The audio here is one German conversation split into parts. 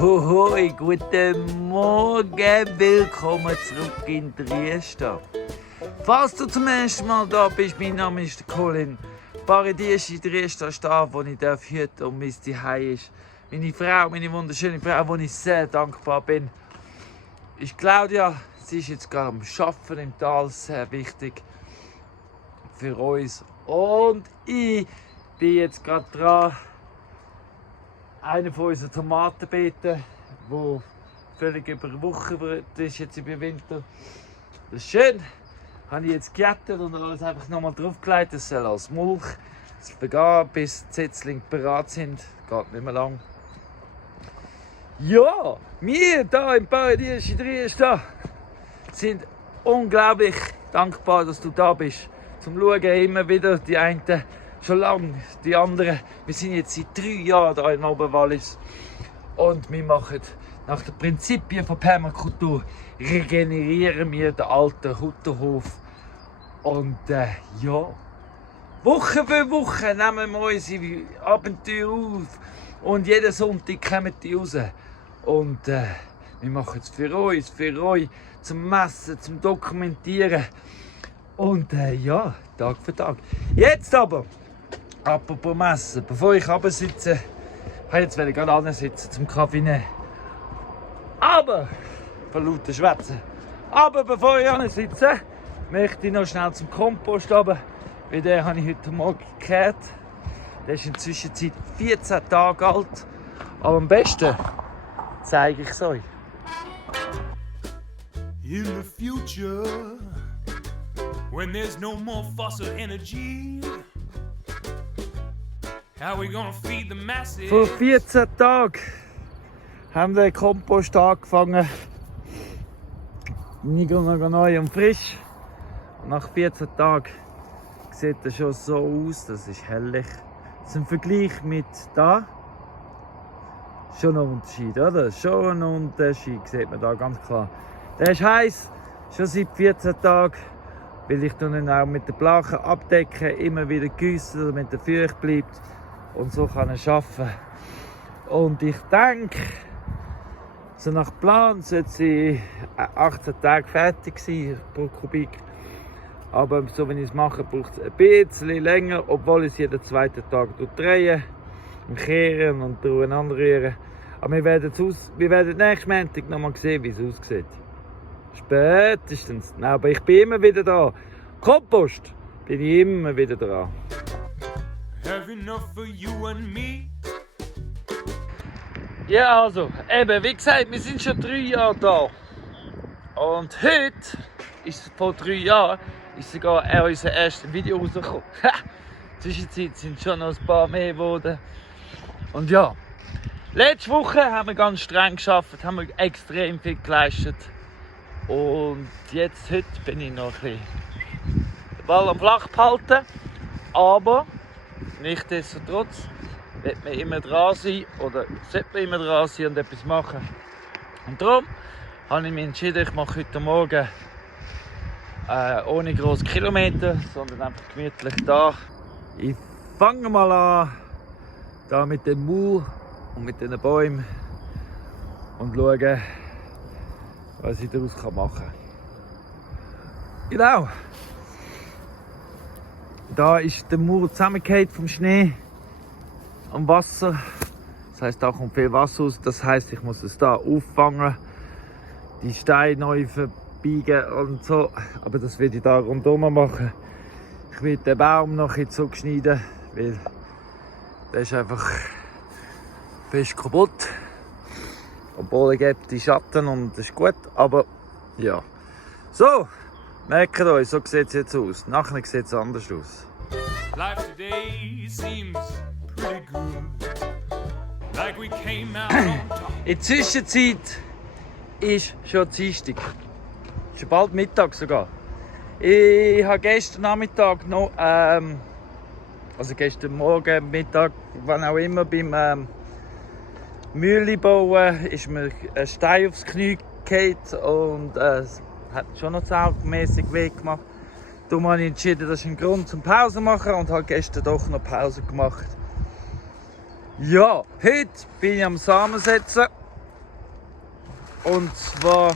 Hoi, guten Morgen, willkommen zurück in Trieste. Falls du zum ersten Mal da bist, mein Name ist Colin. Paradies in Trieste ist da, wo ich hüten und mein Zuhause ist. Meine Frau, meine wunderschöne Frau, wo ich sehr dankbar bin, ist Claudia. Sie ist jetzt gerade am Arbeiten im Tal, sehr wichtig für uns. Und ich bin jetzt gerade dran, eine von unseren Tomatenbeeten, die völlig überwuchert ist jetzt über den Winter. Das ist schön. Habe ich jetzt gejätet und alles einfach nochmal draufgelegt. Das soll als Mulch vergehen, bis die Setzlinge bereit sind. Geht nicht mehr lang. Ja, wir hier im Paradies in Trieste sind unglaublich dankbar, dass du da bist. Zum Schauen immer wieder die einen schon lange, die anderen. Wir sind jetzt seit 3 Jahren hier in Oberwallis und wir machen nach den Prinzipien von Permakultur, regenerieren wir den alten Hutterhof. Und ja, Woche für Woche nehmen wir unsere Abenteuer auf und jeden Sonntag kommen die raus. Und wir machen es für euch, zum Messen, zum Dokumentieren. Und ja, Tag für Tag. Jetzt aber, apropos Messen, bevor ich runtersitze, jetzt will ich gerade ansitzen zum Kaffee nehmen. Aber, von lauter Schwätzen. Aber bevor ich ansitze, möchte ich noch schnell zum Kompost runter, weil den habe ich heute Morgen gekehrt. Der ist inzwischen 14 Tage alt. Aber am besten zeige ich es euch. In the future, when there's no more fossil energy, how we gonna feed the masses? Vor 14 Tagen haben wir den Kompost angefangen. Neu und frisch. Und nach 14 Tagen sieht er schon so aus, das ist herrlich. Zum Vergleich mit da. Schon ein Unterschied, oder? Schon ein Unterschied, sieht man da ganz klar. Der ist heiß, schon seit 14 Tagen, weil ich ihn auch mit den Blachen abdecke, immer wieder gießen, damit er feucht bleibt. Und so kann er arbeiten. Und ich denke, so nach Plan sollte sie 18 Tage fertig sein pro Kubik. Aber so wie ich es mache, braucht es ein bisschen länger, obwohl ich es jeden zweiten Tag drehe und kehren und durcheinander rühren. Aber wir werden nächsten Montag noch mal sehen, wie es aussieht. Spätestens. Nein, aber ich bin immer wieder da. Kompost bin ich immer wieder dran. Have enough for you and me. Ja, also, eben, wie gesagt, wir sind schon 3 Jahre da. Und heute, ist vor 3 Jahren, ist sogar unser erstes Video rausgekommen. Zwischenzeit sind schon noch ein paar mehr geworden. Und ja, letzte Woche haben wir ganz streng gearbeitet, haben wir extrem viel geleistet. Und jetzt, heute, bin ich noch ein bisschen den Ball am Flach behalten. Aber nichtsdestotrotz wird man immer dran sein oder sollte man immer dran sein und etwas machen. Und darum habe ich mich entschieden, ich mache heute Morgen ohne grosse Kilometer, sondern einfach gemütlich da. Ich fange mal an da mit dem Mauer und mit den Bäumen und schaue, was ich daraus machen kann. Genau. Da ist der Mauer zusammengefallen vom Schnee am Wasser. Das heisst, da kommt viel Wasser raus. Das heisst, ich muss es da auffangen, die Steine neu verbiegen und so. Aber das werde ich da rundherum machen. Ich werde den Baum noch ein bisschen zuschneiden, weil der ist einfach fest kaputt. Obwohl er gibt die Schatten und das ist gut. Aber ja. So, merkt euch, so sieht es jetzt aus. Nachher sieht es anders aus. Life today seems pretty good. Like we came out on top. In der Zwischenzeit ist schon Dienstag. Schon bald Mittag sogar. Ich habe gestern Nachmittag noch, also gestern Morgen, Mittag, wann auch immer, beim Mühle bauen, ist mir ein Stein aufs Knie gefallen und es hat schon noch saumässig weh gemacht. Darum habe ich entschieden, das ist ein Grund zum Pause machen und habe gestern doch noch Pause gemacht. Ja, heute bin ich am Samensetzen Und zwar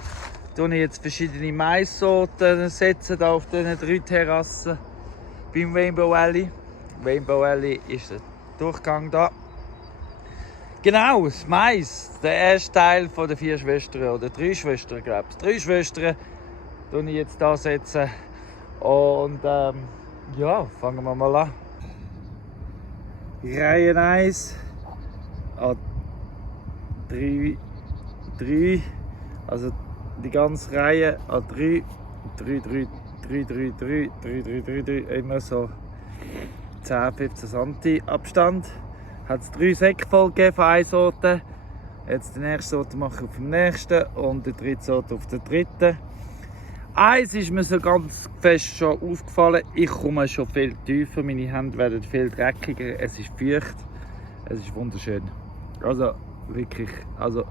setze ich jetzt verschiedene Maissorten setzen da auf diesen 3 Terrassen beim Rainbow Valley. Rainbow Valley ist der Durchgang da. Genau, das Mais, der erste Teil von den 4 Schwestern oder 3 Schwestern, glaube ich. 3 Schwestern setze ich jetzt da setzen. Und ja, fangen wir mal an. Reihe 1 an 3, also die ganze Reihe an 3, 3, 3, 3, 3, 3, 3, 3, 3, 3, immer so 10, 15 cm Abstand. Hat es 3 Säcke voll gegeben von einer Sorte. Jetzt die nächste Sorte mache ich auf dem nächsten und die dritte Sorte auf der dritten. Eins ist mir so ganz fest schon aufgefallen, ich komme schon viel tiefer, meine Hände werden viel dreckiger, es ist feucht, es ist wunderschön. Also wirklich, also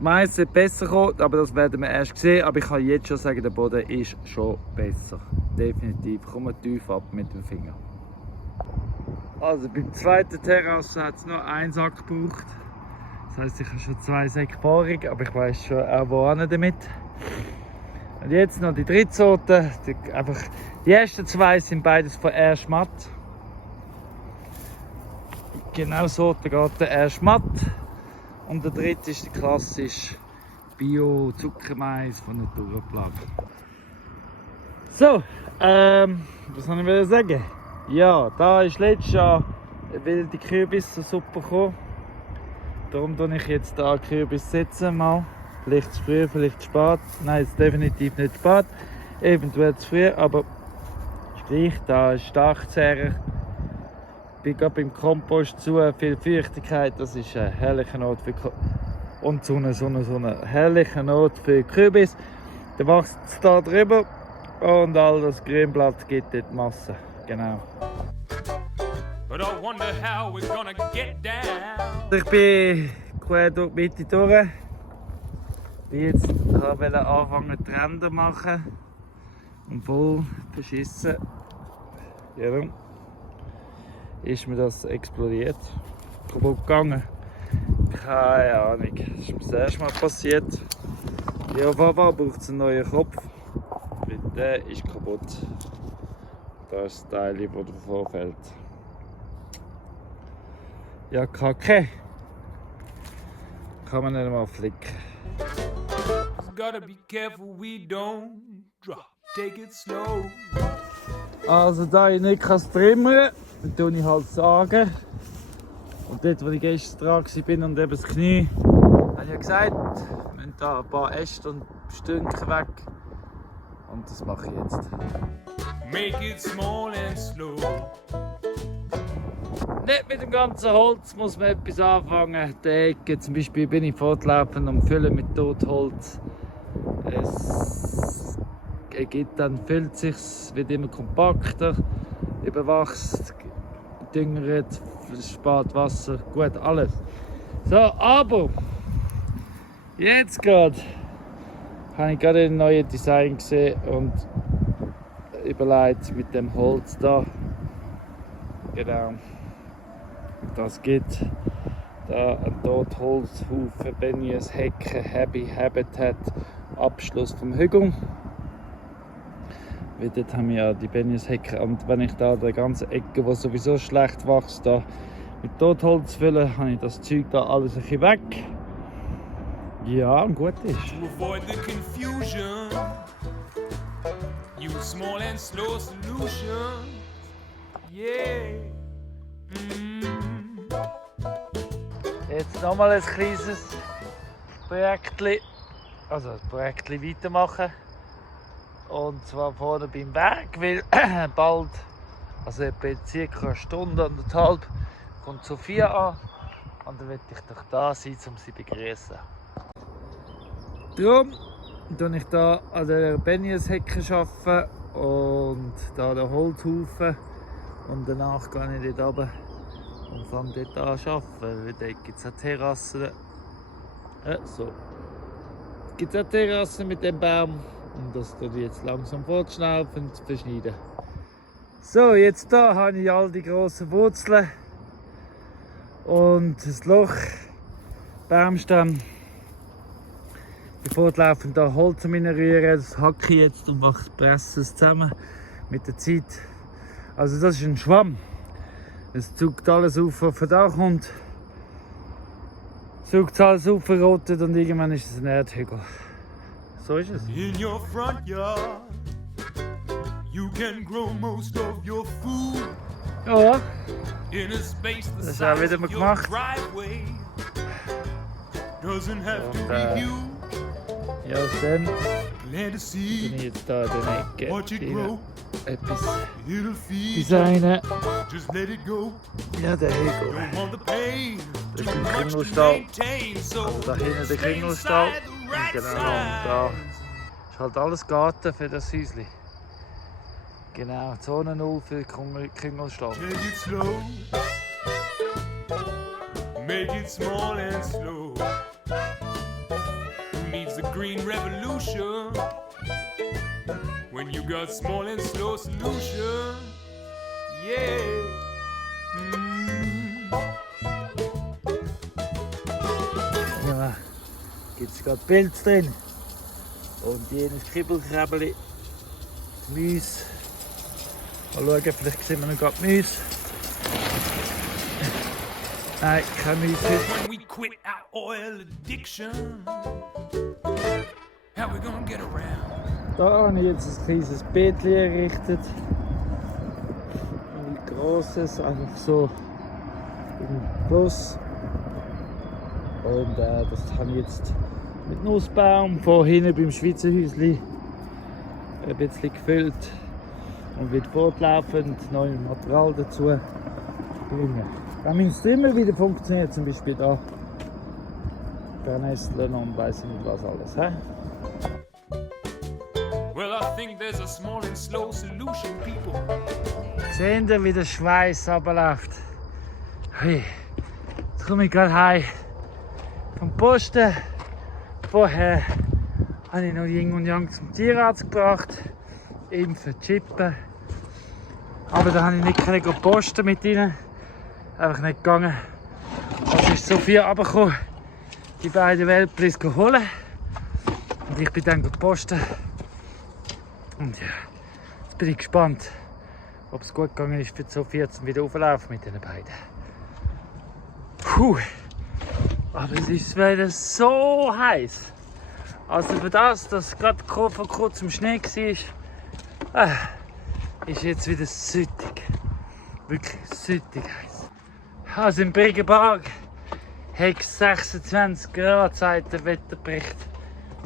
Mais wird besser kommen, aber das werden wir erst sehen, aber ich kann jetzt schon sagen, der Boden ist schon besser, definitiv. Komme tief ab mit dem Finger. Also beim zweiten Terrasse hat es nur einen Sack gebraucht, das heisst ich habe schon 2 Säcke vorig, aber ich weiß schon auch wohin damit. Und jetzt noch die dritte Sorte. Die ersten 2 sind beides von Air Schmatt. Genau Sorte geht der Air Schmatt. Und der dritte ist der klassische Bio-Zuckermais von Naturplag. So, was soll ich sagen? Ja, da ist letztes Jahr eine wilde Kürbissuppe gekommen. Darum tue ich jetzt da Kürbis setzen mal. Vielleicht zu früh, vielleicht zu spät. Nein, es ist definitiv nicht zu spät. Eventuell zu früh, aber ist gleich. Da ist stark zäher. Ich bin gerade beim Kompost zu viel Feuchtigkeit. Das ist ein herrlicher Ort für und so eine herrliche Ort für Kürbis. Der wächst da drüber und all das Grünblatt gibt dort Masse. Genau. But I wonder how we're gonna get down. Ich bin quer durch die Mitte durch. Jetzt wollte ich anfangen zu Ränder machen und voll beschissen. Ja, ist mir das explodiert, kaputt gegangen. Keine Ahnung, das ist mir das erste Mal passiert. Ja, auf jeden Fall braucht es einen neuen Kopf, weil der ist kaputt. Das ist das Teil, das davon fällt. Ja, Kacke. Kann man nicht mal flicken. Gotta be careful we don't drop. Take it slow. Also da ich nicht trimmern kann, dann tue ich halt sagen. Und dort, wo ich gestern dran war und eben das Knie, habe ich ja gesagt, wir müssen da ein paar Äste und Stünken weg. Und das mache ich jetzt. Make it small and slow. Nicht mit dem ganzen Holz muss man etwas anfangen. Die Ecke zum Beispiel bin ich fortlaufend am Füllen mit Totholz. Es ergibt dann, füllt sich, wird immer kompakter, überwachst, düngert, spart Wasser, gut, alles. So, aber jetzt gerade habe ich gerade ein neues Design gesehen und überlegt mit dem Holz da. Genau. Das gibt da ein Totholzhaufen, Benjes, Hecken, Happy Habitat, Abschluss vom Hügel. Weil dort haben wir ja die Benjes Hecken und wenn ich da die ganze Ecke, die sowieso schlecht wächst, da mit Totholz fülle, habe ich das Zeug da alles ein bisschen weg. Ja, und gut ist. To avoid the confusion, use small and slow solutions. Yeah. Jetzt nochmal ein kleines Projektli, also ein Projektli weitermachen. Und zwar vorne beim Berg, weil bald, also etwa circa eine Stunde, 1,5, kommt Sophia an. Und dann möchte ich doch da sein, um sie zu begrüßen. Darum arbeite ich hier an der Benjes-Hecke und hier den Holzhaufen. Und danach gehe ich dort runter und fange dort an zu arbeiten. Weil dort gibt es eine Terrasse. So. Es gibt eine Terrasse mit dem Baum. Und das tue ich jetzt langsam fortschnaufen und verschneiden. So, jetzt hier habe ich all die grossen Wurzeln. Und das Loch, Baumstamm. die fortlaufend da Holz rühren. Das hacke ich jetzt und presse es zusammen mit der Zeit. Also das ist ein Schwamm. Es saugt alles auf, was von da kommt. Saugt alles auf, verrottet und irgendwann ist es ein Erdhügel. So ist es. In your front yard, you can grow most of your food. Ja, In a space the das haben wir size wieder of your gemacht. driveway. Doesn't have to Und, be huge. ja, aus dem Plant a bin seed, ich jetzt da in der Ecke watch it wieder grow. etwas It'll feed you. designen. Just let it go. Ja, der Hügel. Don't want the pain. Das Too ist ein much to Kringelstall. maintain. So Also da hinten der stay Kringelstall. inside the Und right genau, und da size. ist halt alles Garten für das Häuschen. Genau, Zone 0 für den Kringelstall. Take it slow. Make it small and slow. Who needs the green revolution when you got small and slow solution? Yeah. Ja, gibt es gerade Pilze drin. Und jenes Kribbelkrabbeli. Mäuse. Mal schauen, vielleicht sehen wir noch gerade Mäuse. Nein, keine Mäuse heute. When we quit our oil addiction, how we gonna get around? Da habe ich jetzt ein kleines Beetchen errichtet. Ein grosses, einfach so im Plus. Und das habe ich jetzt mit Nussbaum von hinten beim Schweizer Häuschen ein bisschen gefüllt und wird fortlaufend neues Material dazu bringen. Wenn es immer wieder funktioniert, zum Beispiel da Brennesseln und weiss nicht was alles. He? Well, I think there's a small and slow solution, people. Seht ihr, wie der Schweiß runterläuft? Hey, jetzt komme ich gerade heim vom Posten. Vorher habe ich noch Yin und Yang zum Tierarzt gebracht, impfen, chippen. Aber da habe ich nicht können posten mit ihnen. Einfach nicht gegangen. Also ist Sophia runtergekommen, die beiden Welplis holen. Und ich bin dann posten. Und ja, jetzt bin ich gespannt, ob es gut gegangen ist für Sophia zum wieder auflaufen mit den beiden. Puh. Aber es ist wieder so heiß. Also für das, dass gerade vor kurzem Schnee war, ist jetzt wieder süttig. Wirklich süttig heiß. Also im Briggenberg hat es 26 Grad seit der Wetterbericht.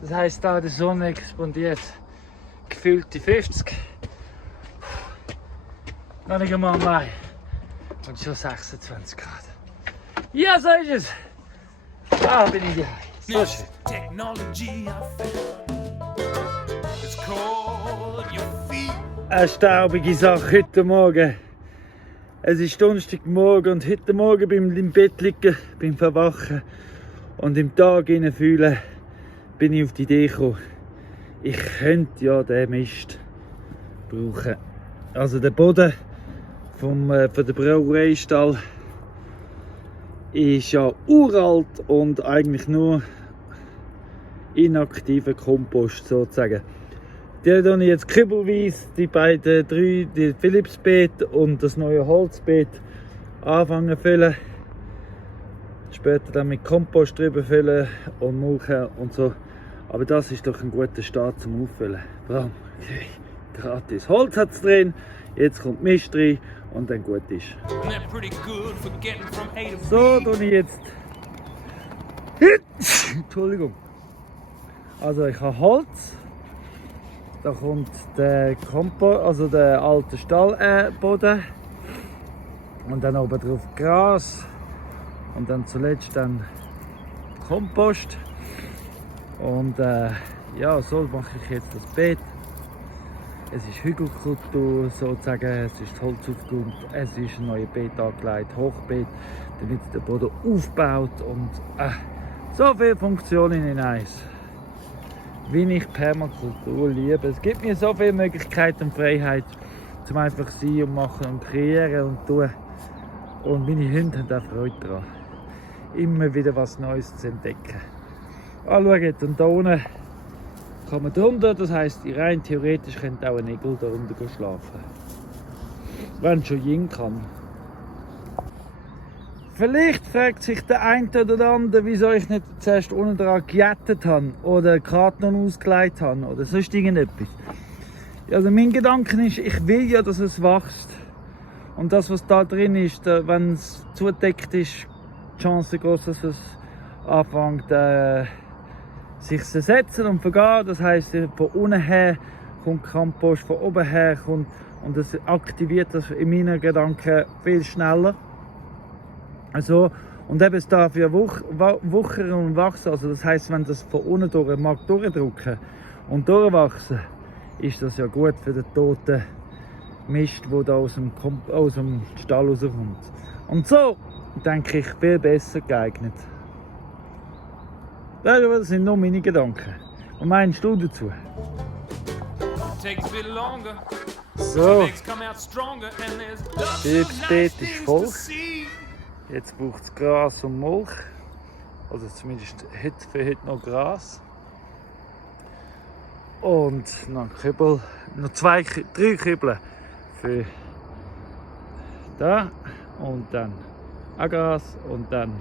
Das heisst, da die Sonne expandiert gefühlte 50. Noch nicht einmal Mai. Und schon 26 Grad. Ja, so ist es. Da bin ich daheim. So schön. Technology I found. It's called your feet. Eine staubige Sache heute Morgen. Es ist Donnerstagmorgen und heute Morgen beim Bett liegen, beim Verwachen und im Tag fühlen, bin ich auf die Idee gekommen, ich könnte ja den Mist brauchen. Also der Boden von der Brauereistall ist ja uralt und eigentlich nur inaktiver Kompost sozusagen. Die tue ich jetzt kübelweise, die beiden drei, die Philipsbeet und das neue Holzbeet anfangen zu füllen. Später dann mit Kompost drüber füllen und Mulchen und so. Aber das ist doch ein guter Start zum Auffüllen. Bram, okay. Gratis Holz hat es drin, jetzt kommt Mist rein und dann gut ist. And they're pretty good for getting from A to B. So tue ich jetzt. Entschuldigung. Also ich habe Holz. Da kommt der also der alte Stallboden. Und dann oben drauf Gras. Und dann zuletzt dann Kompost. Und ja, so mache ich jetzt das Beet. Es ist Hügelkultur sozusagen, es ist Holz aufgeräumt, es ist ein neues Beet angelegt, Hochbeet, damit der Boden aufbaut und so viele Funktionen in eins. Wie ich Permakultur liebe. Es gibt mir so viele Möglichkeiten und Freiheit, zum einfach sein und machen und kreieren und tun. Und meine Hunde haben auch Freude daran, immer wieder was Neues zu entdecken. anschaut. Und da unten kann man drunter, das heisst, rein theoretisch könnte auch ein Igel da unten schlafen. Wenn schon Yin kann. Vielleicht fragt sich der eine oder der andere, wieso ich nicht zuerst unten dran gejettet habe oder Karton ausgelegt habe oder sonst irgendetwas. Also mein Gedanke ist, ich will ja, dass es wächst. Und das, was da drin ist, wenn es zugedeckt ist, die Chance groß, dass es anfängt sich zu setzen und vergehen. Das heisst, von unten her kommt Kompost, von oben her kommt, und das aktiviert das in meinen Gedanken viel schneller. Also, und eben es darf ja wuchern und wachsen. Also das heisst, wenn das von unten durch mag durchdrücken und durchwachsen, ist das ja gut für den toten Mist, der da aus dem Stall rauskommt. Und so denke ich, viel besser geeignet. Das sind nur meine Gedanken. Was meinst du dazu? So, das Beet ist voll. Jetzt braucht es Gras und Milch. Also zumindest für heute noch Gras. Und noch Kübel, noch 3 Kübel für da und dann auch Gras und dann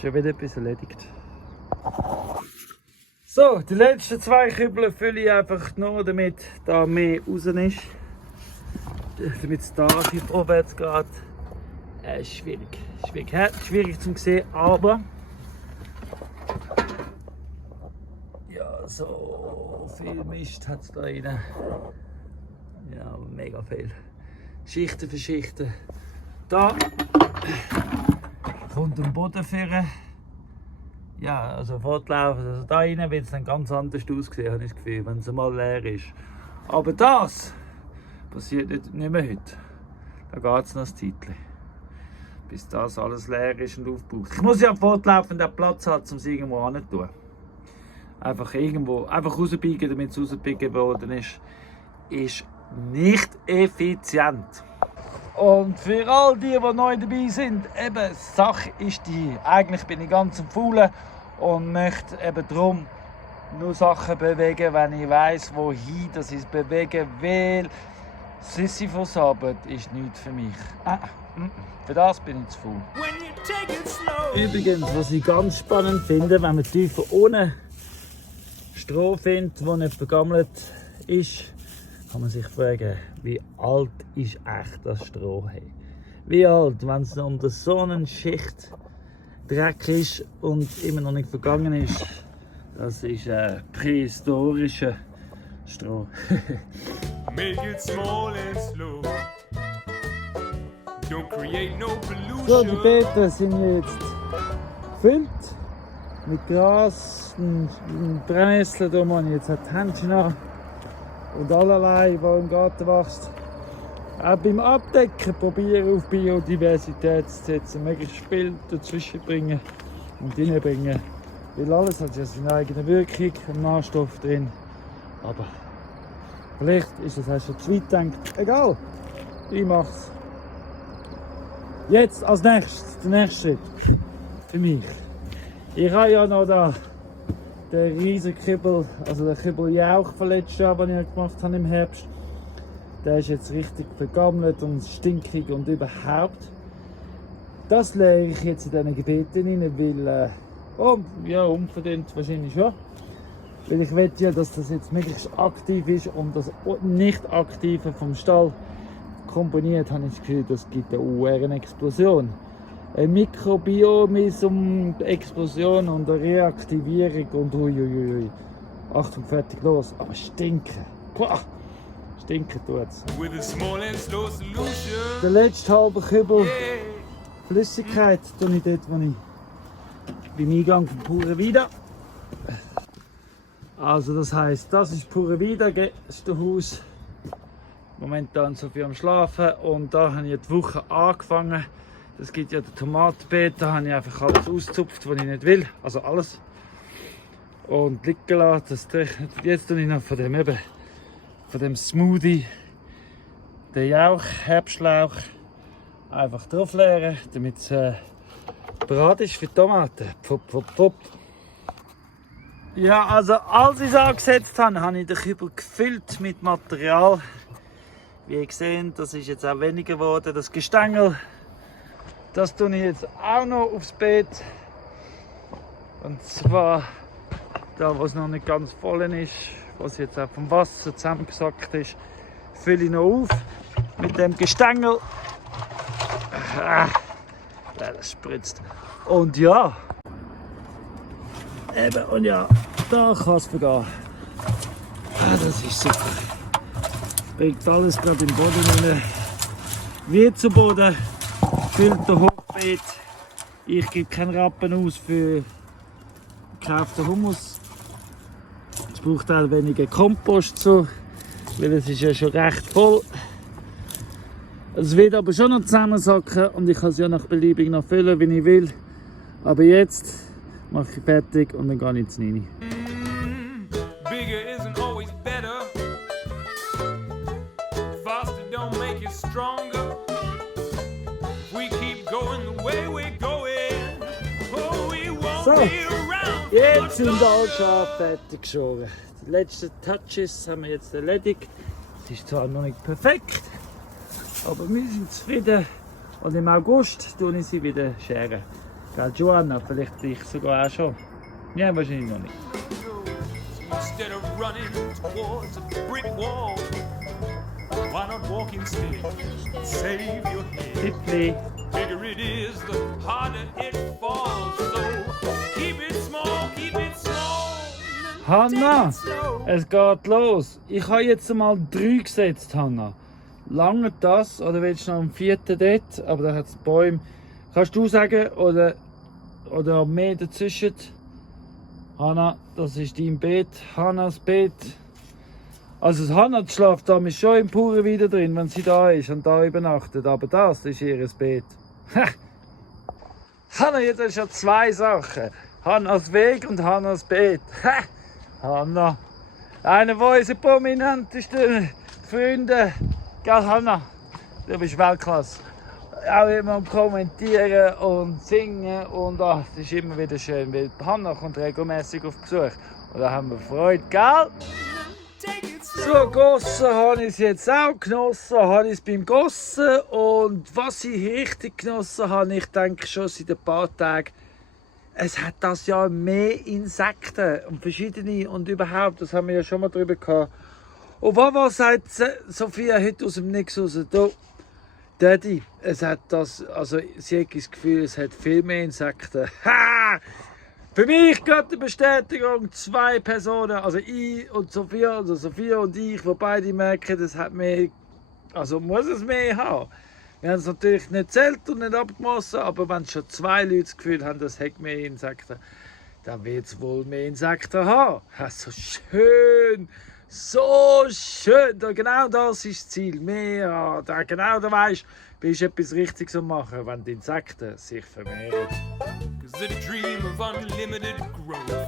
schon wieder etwas erledigt. So, die letzten 2 Kübel fülle ich einfach nur, damit da mehr raus ist. Damit es da vorwärts geht. Schwierig zu sehen, aber ja, so viel Mist hat es da rein. Ja, mega viel. Schichten für Schichten. Da kommt ein Boden führen. Ja, also fortlaufen. Also da rein wird es dann ganz anders aussehen, habe ich das Gefühl, wenn es mal leer ist. Aber das passiert nicht mehr heute. Da geht es noch ein Zeitchen. Bis das alles leer ist und aufgebraucht. Ich muss ja fortlaufend den Platz haben, um es irgendwo hinzutun. Einfach irgendwo, einfach rausbiegen, damit es rausbiegen worden ist nicht effizient. Und für all die neu dabei sind, eben, die Sache ist die, eigentlich bin ich ganz am Faulen und möchte eben darum nur Sachen bewegen, wenn ich weiss, wohin das ich es bewegen will. Sisyphus-Arbeit ist nichts für mich. Für das bin ich zu faul. Übrigens, was ich ganz spannend finde, wenn man tiefer unten Stroh findet, das nicht vergammelt ist, kann man sich fragen, wie alt ist echt das Stroh? Wie alt, wenn es unter so einer Schicht Dreck ist und immer noch nicht vergangen ist. Das ist ein prähistorischer Stroh. Make it small and slow. Don't create no pollution. So, die Beete sind jetzt gefüllt mit Gras, Brennnessel, da mache ich jetzt ein Händchen an und allerlei, was im Garten wächst. Auch beim Abdecken probieren auf Biodiversität zu setzen, möglichst viel dazwischen bringen und reinbringen. Weil alles hat ja seine eigene Wirkung, ein Nährstoff drin. Aber vielleicht ist das auch schon zu weit gedacht. Egal, ich mach's. Jetzt als nächstes, der nächste Schritt für mich. Ich habe ja noch da den riesen Kübel, also den Kübel Jauch von letztes Jahr, den ich gemacht habe im Herbst. Der ist jetzt richtig vergammelt und stinkig und überhaupt. Das leere ich jetzt in diesen Gebeten rein, weil, ja, unverdient wahrscheinlich schon. Weil ich will ja, dass das jetzt möglichst aktiv ist und das Nicht-Aktive vom Stall komponiert, habe ich das Gefühl, das gibt eine Explosion. Eine Mikrobiom-Explosion und eine Reaktivierung und huiuiui. Achtung, fertig, los. Aber stinken. Boah. Stinken tut's. Der letzte halbe Kübel Flüssigkeit tue ich dort, wo ich beim Eingang von Pura Vida. Also das heisst, das ist Pura Vida, Gästehaus. Momentan so viel am Schlafen und da habe ich die Woche angefangen. Das gibt ja den Tomatenbeet, da habe ich einfach alles ausgezupft, was ich nicht will. Also alles. Und liegen gelassen. Jetzt tue ich noch von dem Smoothie den Jauch, Herbstlauch einfach drauf leeren, damit es bereit ist für die Tomaten. Pfupp, pfupp, pfupp. Ja, also als ich es angesetzt habe, habe ich den Kübel gefüllt mit Material. Wie ihr seht, das ist jetzt auch weniger geworden. Das Gestängel, das tue ich jetzt auch noch aufs Beet. Und zwar da, wo es noch nicht ganz voll ist, was jetzt auch vom Wasser zusammengesackt ist, fülle ich noch auf mit dem Gestängel. Das spritzt. Und ja, eben, und ja, da kann es vergehen. Das ist super. Bringt alles gerade im Boden rein. Wie zu Boden, füllt der Hochbeet. Ich gebe keinen Rappen aus für gekauften Humus. Es braucht auch weniger Kompost so, weil es ist ja schon recht voll. Es wird aber schon noch zusammensacken und ich kann es ja nach Beliebig noch füllen, wie ich will. Aber jetzt mache ich fertig und dann gehe ich ins Nini. Bigger isn't always better. Faster don't make it stronger. We keep going the way we're going. Oh, we won't So, be around for jetzt much sind alle longer. Schafe fertig geschoren. Die letzten Touches haben wir jetzt erledigt. Es ist zwar noch nicht perfekt, aber wir sind zufrieden. Und im August tue ich sie wieder scheren. Gell, Joanna? Vielleicht ich sogar auch schon. Ja, wahrscheinlich noch nicht. Instead of running towards a brick wall, why not walk instead? Save your head. Tippli. Bigger it is, the harder it falls. So keep it small, keep it small. Hanna, es geht los. Ich habe jetzt mal 3 gesetzt, Hanna. Lange das oder willst du noch einen 4. dort? Aber da hat es Bäume. Kannst du sagen oder mehr dazwischen? Hanna, das ist dein Beet. Hannas Beet. Also das Hanna schläft da ist schon im Puren wieder drin, wenn sie da ist und da übernachtet. Aber das ist ihr Beet. Hanna, jetzt hast du ja 2 Sachen. Hannas Weg und Hannas Beet. Hanna, einer von unseren prominentesten Freunde. Gell, Hanna? Du bist Weltklasse. Auch immer am Kommentieren und Singen und das ist immer wieder schön, weil Hanna kommt regelmäßig auf Besuch. Und da haben wir Freude, gell? So, Gossen habe ich es jetzt auch genossen, habe ich es beim Gossen. Und was ich richtig genossen habe, ich denke schon seit ein paar Tagen, es hat das Jahr mehr Insekten und verschiedene und überhaupt, das haben wir ja schon mal drüber gehabt. Und was sagt Sophia heute aus dem Nix raus? Du, Daddy, es hat das, also sie hat das Gefühl, es hat viel mehr Insekten. Ha! Für mich gerade die Bestätigung, 2 Personen, also ich und Sophia, also Sophia und ich, wo beide merken, es hat mehr, also muss es mehr haben. Wir haben es natürlich nicht zählt und nicht abgemessen, aber wenn schon 2 Leute das Gefühl haben, es hat mehr Insekten, dann wird es wohl mehr Insekten haben. Ja, so schön! So schön! Genau das ist das Ziel. Mehr, genau da weisst du, bist etwas Richtiges am machen, wenn die Insekten sich vermehren. 'Cause the dream of unlimited growth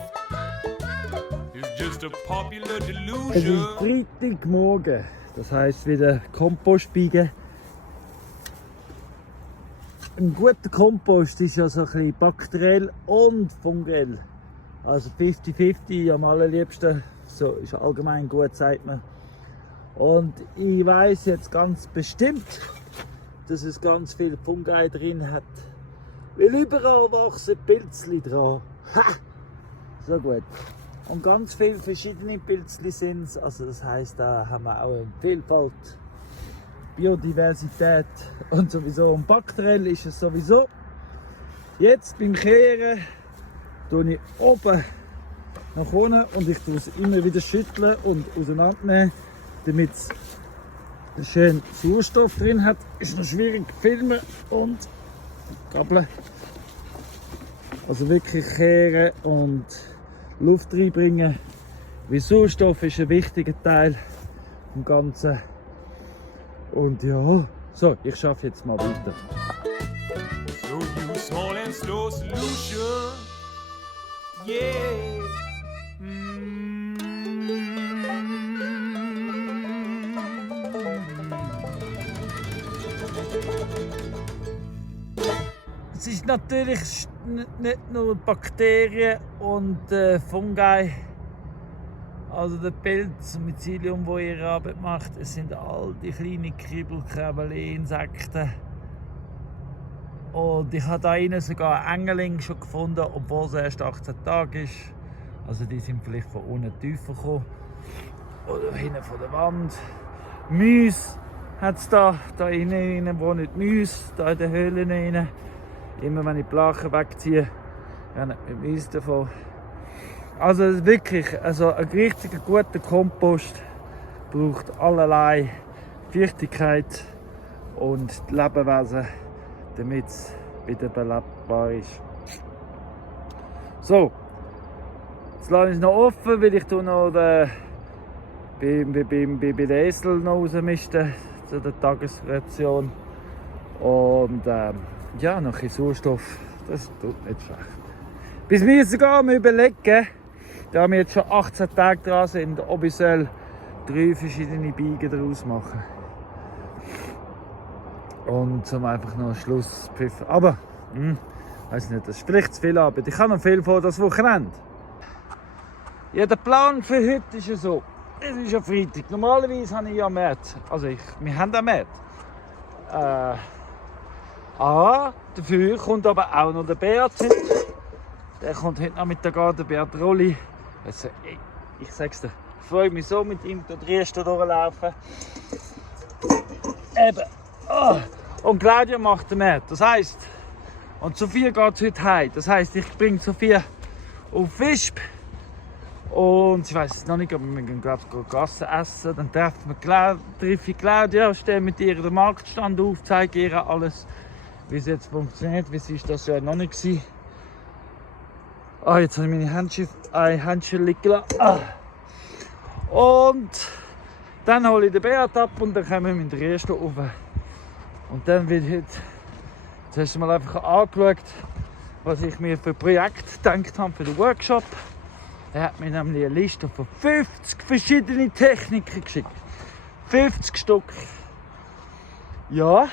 is just a popular Es ist delusion. Freitagmorgen, das heisst wieder Kompost biegen. Ein guter Kompost ist ja so ein bisschen bakteriell und fungiell. Also 50-50 am allerliebsten. So ist allgemein gut, sagt man. Und ich weiß jetzt ganz bestimmt, dass es ganz viel Fungi drin hat. Weil überall wachsen Pilzli dran. Ha! So gut. Und ganz viele verschiedene Pilzli sind es. Also das heisst, da haben wir auch eine Vielfalt, Biodiversität und sowieso. Und bakteriell ist es sowieso. Jetzt beim Kehren tue ich oben nach unten und ich tue es immer wieder schütteln und auseinandernehmen, damit es schön Sauerstoff drin hat. Ist noch schwierig zu filmen und Gabeln. Also wirklich kehren und Luft reinbringen. Weil Sauerstoff ist ein wichtiger Teil vom Ganzen. Und ja, so, ich schaffe jetzt mal weiter. So you small and slow solution. Yeah. es ist natürlich nicht nur Bakterien und Fungi, also der Pilz, Mycelium, wo ihre Arbeit macht. Es sind all die kleinen Kribbel, Krebeli, Insekten. Und ich habe da innen sogar einen Engeling schon gefunden, obwohl es erst 18 Tage ist. Also die sind vielleicht von unten tiefer gekommen. Oder hinten von der Wand. Mäuse hat es da innen wohnen die Mäuse, da in den Höhlen rein. Immer wenn ich die Blachen wegziehe, rennen die Mäuse davon. Also wirklich, also ein richtig guter Kompost braucht allerlei Feuchtigkeit und Lebewesen, damit es wieder belebbar ist. So, jetzt lasse ich es noch offen, weil ich noch bei den Esel noch rausmiste zu der Tagesration. Und ja, noch ein Sauerstoff, das tut nicht schlecht. Bis wir sogar mal überlegen, da wir jetzt schon 18 Tage dran sind, ob ich 3 verschiedene Biegen daraus machen. Und zum einfach noch einen Schlusspfiff. Aber, weiß nicht, das ist vielleicht zu viel Arbeit. Ich habe noch viel vor das Wochenende. Ja, der Plan für heute ist ja so. Es ist ja Freitag. Normalerweise habe ich ja März. Also wir haben ja März. Dafür kommt aber auch noch der Beat heute. Der kommt heute Nachmittag an, der Beat Rolli. Also, ich sag's dir, ich freue mich so, mit ihm durch die Riester durchlaufen. Eben. Oh. Und Claudia macht den März. Das heisst, und Sophia geht heute heim. Das heisst, ich bringe Sophia auf Wisp. Und ich weiß noch nicht, ob wir gehen Gassen essen. Dann treffe ich Claudia, stehe mit ihr den Marktstand auf, zeige ihr alles, wie es jetzt funktioniert. Wie sie ist das ja noch nicht gewesen. Jetzt habe ich meine Handschuhe liegen lassen. Und dann hole ich den Beat ab und dann kommen wir mit der Riester rauf. Und dann wird heute zuerst mal einfach angeschaut, was ich mir für ein Projekt gedacht habe für den Workshop. Er hat mir nämlich eine Liste von 50 verschiedenen Techniken geschickt. 50 Stück. Ja.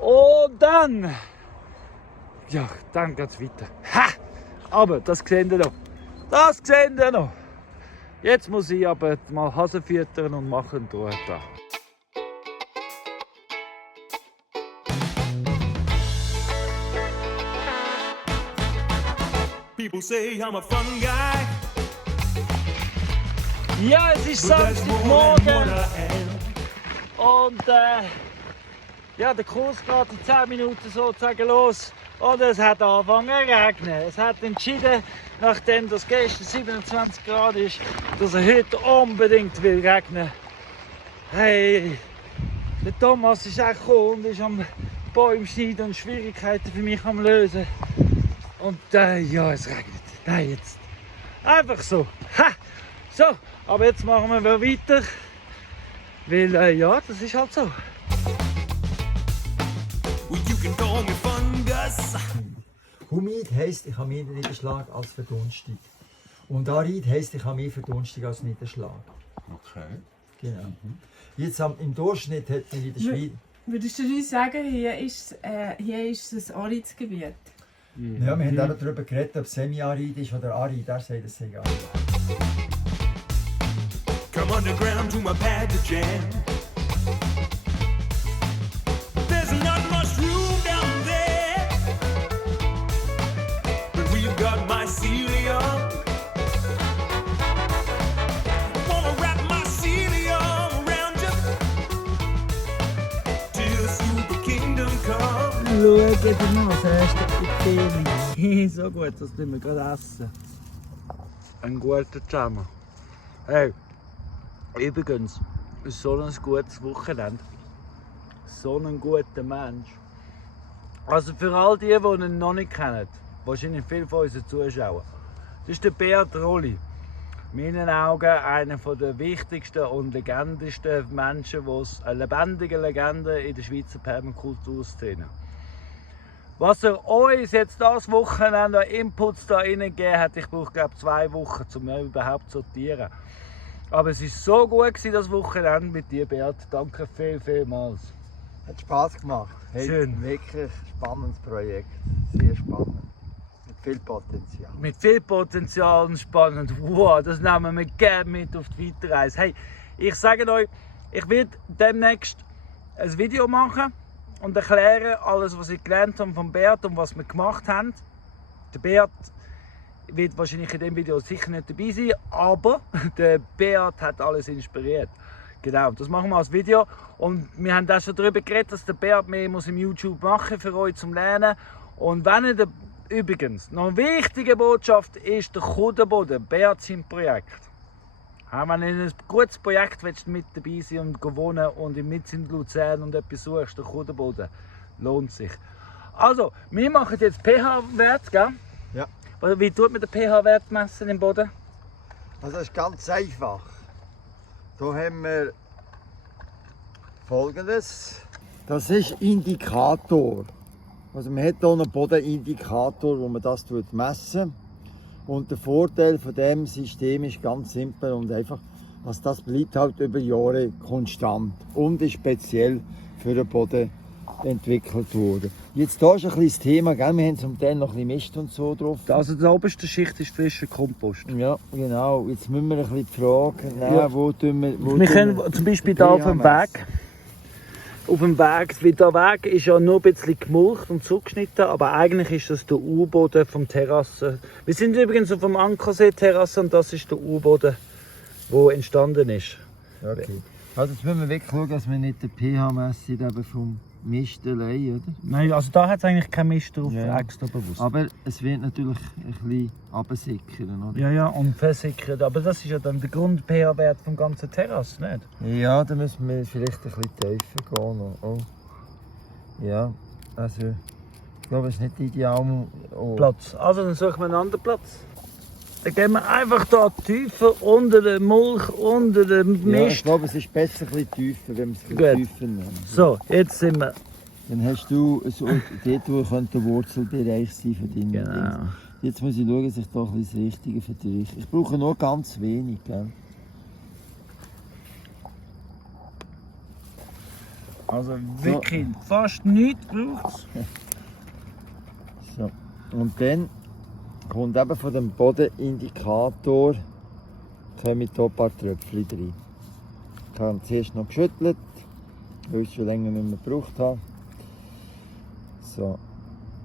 Und dann geht es weiter. Ha! Aber das seht ihr noch. Das seht ihr noch. Jetzt muss ich aber mal Hasen füttern und machen Ruhe da. People say I'm a fun guy. Ja, es ist Samstagmorgen. Und ja, der Kurs geht in 10 Minuten sozusagen los. Und es hat angefangen zu regnen. Es hat entschieden, nachdem das gestern 27 Grad ist, dass er heute unbedingt will regnen. Hey, der Thomas ist auch gekommen und ist am Bäume schneiden und Schwierigkeiten für mich am lösen. Und ja, es regnet. Nein, jetzt. Einfach so. Ha! So, aber jetzt machen wir wieder weiter. Weil, ja, das ist halt so. Well, you can call me Fungus. Humid heisst, ich habe mehr Niederschlag als Verdunstung. Und Arid heisst, ich habe mehr Verdunstung als Niederschlag. Okay. Genau. Jetzt im Durchschnitt hat man in der Schweiz... Würdest du uns sagen, hier ist ein arides Gebiet? Ja, wir haben auch darüber geredet, ob es semi-arid ist oder arid. Er sagt, es sei arid. Come underground to my pad to jam. There's not much room down there, but we've got mycelium. Wanna wrap mycelium around you till Super Kingdom come. Schau dir mal das erste Ikeli. So gut, das tun wir gerade essen. Ein guter Jammer. Hey, übrigens, so ein gutes Wochenende. So ein guter Mensch. Also für all die ihn noch nicht kennen, wahrscheinlich viele von unseren Zuschauern, das ist der Beat Rolli. In meinen Augen einer der wichtigsten und legendesten Menschen, eine lebendige Legende in der Schweizer Permakulturszene. Was er uns jetzt das Wochenende an Inputs da reingegeben hat, ich brauche glaube 2 Wochen, um ihn überhaupt zu sortieren. Aber es war so gut das Wochenende mit dir, Beat. Danke vielmals. Hat Spass gemacht. Hey, Schön. Wirklich spannendes Projekt. Sehr spannend. Mit viel Potenzial. Mit viel Potenzial und spannend. Wow, das nehmen wir gerne mit auf die Weiterreise. Hey, ich sage euch, ich werde demnächst ein Video machen und erklären alles, was ich gelernt habe von Beat und was wir gemacht haben. Der Beat wird wahrscheinlich in dem Video sicher nicht dabei sein, aber der Beat hat alles inspiriert. Genau, das machen wir als Video. Und wir haben auch schon darüber geredet, dass der Beat mehr muss im YouTube machen für euch zum Lernen. Und wenn ihr übrigens noch eine wichtige Botschaft ist der Kudenboden, Beat sein Projekt. Ja, wenn du in ein gutes Projekt willst, mit dabei sein und wohnen und im Mitzin Luzern und etwas suchst, der Kudenboden lohnt sich. Also, wir machen jetzt pH-Wert, gell? Ja. Wie tut man den pH-Wert messen im Boden? Also das ist ganz einfach. Hier haben wir Folgendes. Das ist Indikator. Also man hat hier einen Bodenindikator, wo man das messen. Und der Vorteil von dem System ist ganz simpel und einfach, dass das bleibt halt über Jahre konstant und ist speziell für den Boden entwickelt worden. Jetzt hier ist ein kleines Thema, gell? Wir haben zum Teil noch ein bisschen Mist und so drauf. Also die oberste Schicht ist frischer Kompost. Ja, genau. Jetzt müssen wir ein bisschen die Frage nehmen, Ja. wo tun wir... Wir können zum Beispiel hier auf dem Weg. Auf dem Weg, weil der Weg ist ja nur ein bisschen gemulcht und zugeschnitten, aber eigentlich ist das der U-Boden vom Terrasse. Wir sind übrigens auf dem Ankersee-Terrasse und das ist der U-Boden, der entstanden ist. Okay. Also jetzt müssen wir wirklich schauen, dass wir nicht den pH messen eben vom Mist allein, oder? Nein, also da hat es eigentlich kein Mist drauf, Ja. extra bewusst. Aber es wird natürlich ein bisschen runtersickern, oder? Ja, und versickert. Aber das ist ja dann der Grund-pH-Wert vom ganzen Terrasse, nicht? Ja, da müssen wir vielleicht ein bisschen tiefer gehen. Noch. Oh. Ja, also ich glaube, es ist nicht ideal. Oh. Platz. Also dann suchen wir einen anderen Platz. Dann gehen wir einfach da tiefer unter der Mulch, unter dem Ja, ich Mist. glaube, es ist besser ein bisschen tiefer, wenn wir es ein Gut. bisschen tiefer nehmen. So, jetzt sind wir. Dann hast du so, dort, wo könnte der Wurzelbereich sein für deine Dings. Genau. Jetzt muss ich schauen, dass ich da ein bisschen das Richtige verdrücke. Ich brauche nur ganz wenig. Gell? Also wirklich fast nichts braucht es. So. Und dann kommt eben von dem Bodenindikator kommen hier ein paar Tröpfchen rein. Ich habe zuerst noch geschüttelt, weil ich es schon länger nicht mehr gebraucht habe. So,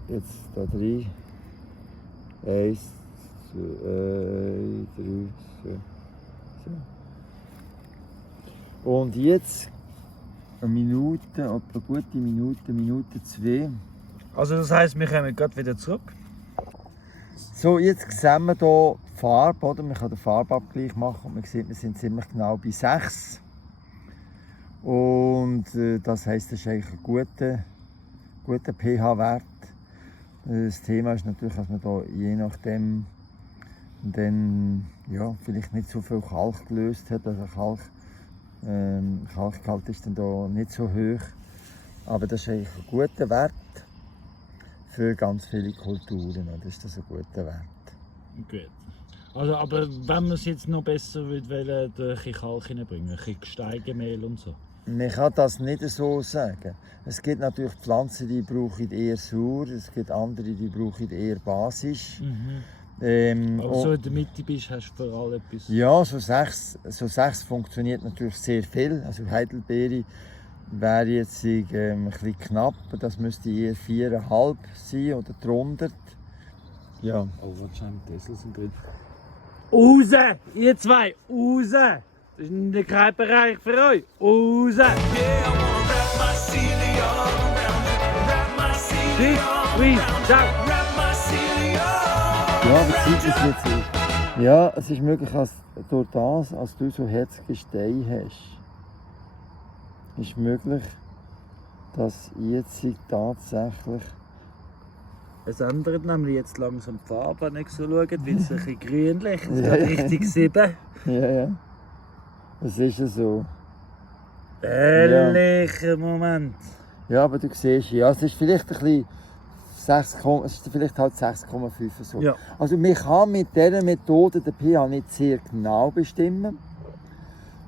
jetzt hier rein. 1, 2, 3, 4. So. Und jetzt eine Minute, etwa eine gute Minute 2. Also das heisst, wir kommen gerade wieder zurück. So, jetzt sehen wir hier die Farbe, oder? Man kann den Farbabgleich machen und man sieht, wir sind ziemlich genau bei 6. Und das heisst, das ist eigentlich ein guter pH-Wert. Das Thema ist natürlich, dass man da je nachdem dann, ja, vielleicht nicht so viel Kalk gelöst hat. Also Kalkgehalt ist dann da nicht so hoch. Aber das ist eigentlich ein guter Wert für ganz viele Kulturen. Das ist das ein guter Wert. Gut. Also, aber wenn man es jetzt noch besser will, durch Kalk hineinbringen, ein bisschen Gesteigemehl und so. Man kann das nicht so sagen. Es gibt natürlich Pflanzen, die brauchen eher sauer, es gibt andere, die brauchen eher basisch. Aber so in der Mitte bist, hast du vor allem etwas. Ja, so 6 funktioniert natürlich sehr viel. Also Heidelbeere wäre jetzt ein bisschen knapp, das müsste eher 4,5 sein oder drunter. Ja. Oh, wahrscheinlich Tesla sind drin. Raus! Ihr zwei! Raus! Das ist kein Bereich für euch! Raus! Yeah, I wanna wrap my cilia around you. Wrap my cilia Three, around ciao! you. Wrap my cilia Ja, aber Zeit ist jetzt nicht. Ja, es ist möglich, dass durch das, als du so Herzgestein hast, ist möglich, dass jetzt tatsächlich. Es ändert nämlich jetzt langsam die Farbe, wenn ich so schaue, weil es ein bisschen grünlich ist. Es Ja. geht richtig 7. Ja. Das ist ja so. Ehrlicher Moment. Ja, aber du siehst, ja, es ist vielleicht ein bisschen 6, es ist vielleicht halt 6,5 so. Ja. Also man kann mit dieser Methode den pH nicht sehr genau bestimmen.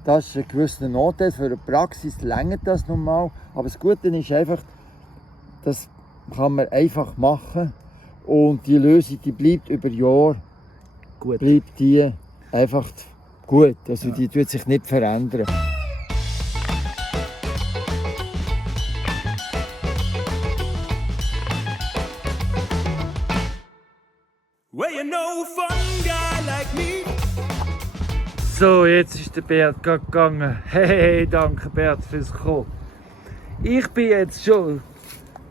Das ist ein gewisser Nachteil. Für eine Praxis reicht das normal. Aber das Gute ist einfach, das kann man einfach machen. Und die Lösung, die bleibt über Jahre, Gut. bleibt die einfach gut. Also die tut sich nicht verändern. Well, you know, fun guy like me. So, jetzt ist der Bert gerade gegangen. Hey, danke Bert fürs Kommen. Ich bin jetzt schon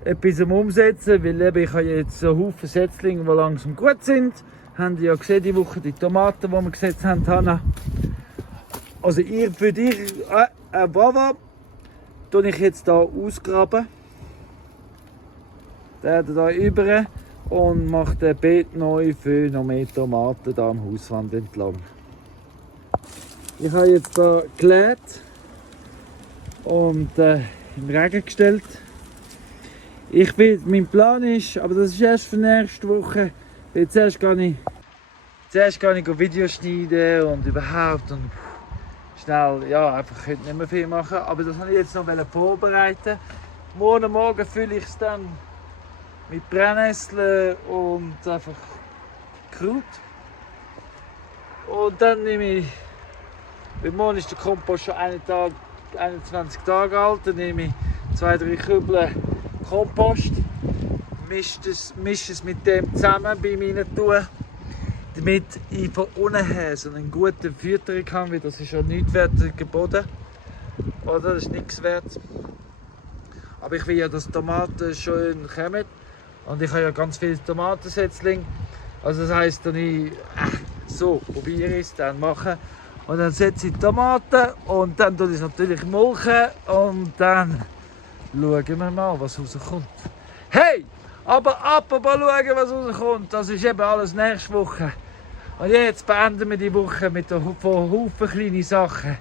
etwas am Umsetzen, weil eben ich habe jetzt so Haufen Setzlinge, die langsam gut sind. Habt ihr ja gesehen, die Woche die Tomaten, die wir gesetzt haben, Hanna. Also für dich, bravo, tue ich jetzt hier ausgraben. Der da über und mache den Beet neu für noch mehr Tomaten da am Hauswand entlang. Ich habe jetzt hier gelegt und im Regen gestellt. Mein Plan ist, aber das ist erst für nächste Woche, weil zuerst gehe ich Videos schneiden und überhaupt und schnell, ja, einfach heute nicht mehr viel machen. Aber das wollte ich jetzt noch vorbereiten. Morgen fülle ich es dann mit Brennnesseln und einfach Kraut. Und dann nehme ich, weil morgen ist der Kompost schon 21 Tage alt, dann nehme ich 2-3 Kübel Kompost, mische es mit dem zusammen bei mir rein tun, damit ich von unten her so einen guten Fütterung habe, weil das ist ja nichtwertiger Boden, oder? Das ist nichts wert. Aber ich will ja, dass die Tomaten schön kommen und ich habe ja ganz viele Tomatensetzlinge, also das heisst, dass ich so probiere ich es dann machen. Und dann setze ich die Tomaten und dann tue ich es natürlich mulchen und dann schauen wir mal, was rauskommt. Hey! Aber apropos schauen, was rauskommt, das ist eben alles nächste Woche. Und jetzt beenden wir die Woche mit Haufen kleine Sachen.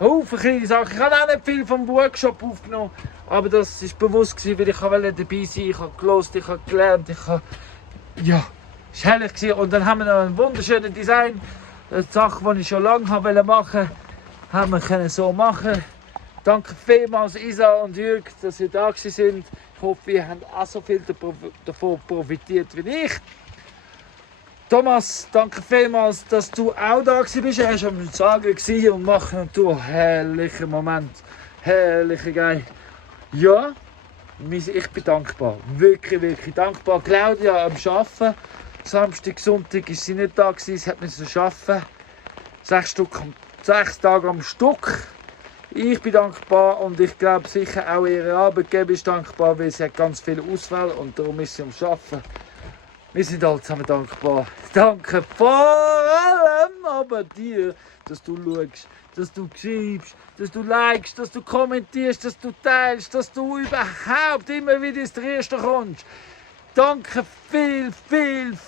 Haufen kleine Sachen. Ich habe auch nicht viel vom Workshop aufgenommen, aber das war bewusst, weil ich dabei sein wollte. Ich habe gehört, ich habe gelernt, ja, es war herrlich. Und dann haben wir noch ein wunderschönes Design. Eine Sache, die ich schon lange machen wollte, haben wir so machen. Danke vielmals Isa und Jürg, dass ihr da sind. Ich hoffe, ihr habt auch so viel davon profitiert wie ich. Thomas, danke vielmals, dass du auch da bist. Er war am Sagen und machen und tun. Herrlicher Moment. Herrlicher geil. Ja, ich bin dankbar. Wirklich, wirklich dankbar. Claudia am Arbeiten. Samstag, Sonntag war sie nicht da, sie musste arbeiten. 6 Tage am Stück. Ich bin dankbar und ich glaube sicher auch ihre Arbeitgeber ist dankbar, weil sie hat ganz viel Auswahl und darum ist sie am Arbeiten. Wir sind alle zusammen dankbar. Danke vor allem aber dir, dass du schaust, dass du schreibst, dass du likest, dass du kommentierst, dass du teilst, dass du überhaupt immer wieder ins Erste kommst. Danke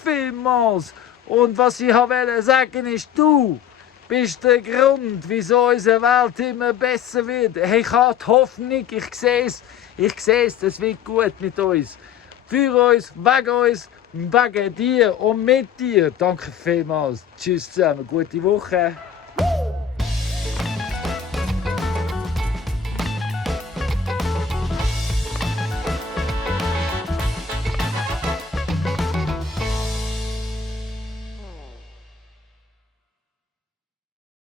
vielmals. Und was ich wollte sagen ist, du bist der Grund, wieso unsere Welt immer besser wird. Hey, ich habe die Hoffnung, ich sehe es, es wird gut mit uns. Für uns, wegen dir und mit dir. Danke vielmals. Tschüss zusammen, gute Woche.